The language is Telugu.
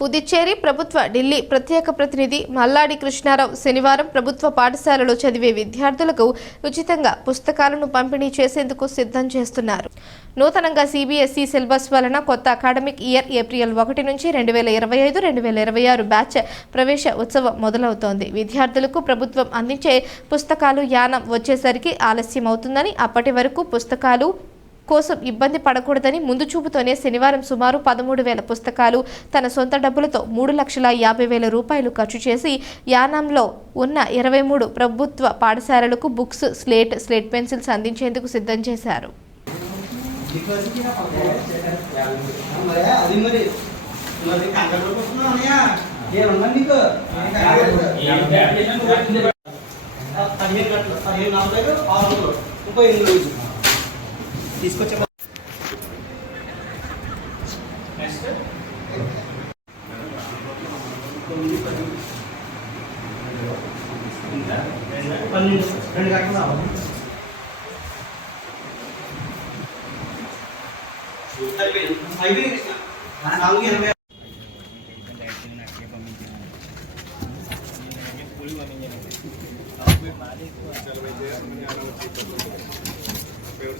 పుదుచ్చేరి ప్రభుత్వ ఢిల్లీ ప్రత్యేక ప్రతినిధి మల్లాడి కృష్ణారావు శనివారం ప్రభుత్వ పాఠశాలలో చదివే విద్యార్థులకు ఉచితంగా పుస్తకాలను పంపిణీ చేసేందుకు సిద్ధం చేస్తున్నారు. నూతనంగా సిబిఎస్ఈ సిలబస్ వలన కొత్త అకాడమిక్ ఇయర్ ఏప్రిల్ ఒకటి నుంచి రెండు వేల ఇరవై ఐదు రెండు వేల ఇరవై ఆరు బ్యాచ్ ప్రవేశ ఉత్సవం మొదలవుతోంది. విద్యార్థులకు ప్రభుత్వం అందించే పుస్తకాలు యానం వచ్చేసరికి ఆలస్యం అవుతుందని అప్పటి వరకు పుస్తకాలు కోసం ఇబ్బంది పడకూడదని ముందు చూపుతోనే శనివారం సుమారు పదమూడు వేల పుస్తకాలు తన సొంత డబ్బులతో మూడు లక్షల యాభై వేల రూపాయలు ఖర్చు చేసి యానాంలో ఉన్న ఇరవై మూడు ప్రభుత్వ పాఠశాలలకు బుక్స్ స్లేట్ స్లేట్ పెన్సిల్స్ అందించేందుకు సిద్ధం చేశారు. పదిహేను గంటలు పదిహేను నలభై ఆరు వందలు ముప్పై ఎనిమిది రోజులు తీసుకొచ్చే నెక్స్ట్ తొమ్మిది పది ఇంకా రెండు పన్నెండు రెండు గంటలు రావాలి అయిపోయింది అయిపోయింది కృష్ణ నాలుగు ఇరవై స్టేట్